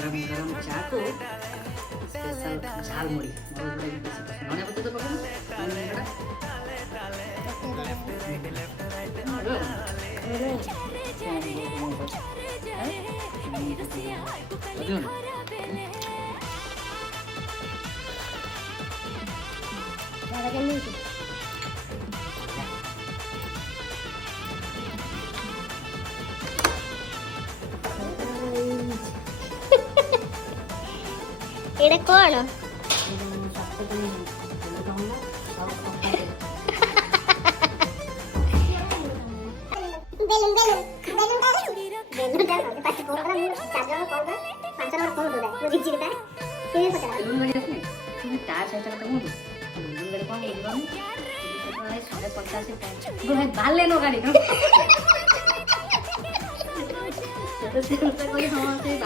गरम गरम चा को स्पेशल झाल मुड़ी मोर गुड़ा भी बेसी पसंद नने पत्ते तो पकड़ एड़ा कौन बेलून बेलून बेलून बेलून का पास फोन करा मुझे चार जन कॉल कर 5 नंबर फोन दे मुझे जीता है किने पता बेलून गड़ी अपने तुम तार से चला तो बेलून गड़ी कौन बोलबा मैं 55 वो है बाल लेनो गाड़ी का तो से कोई हम से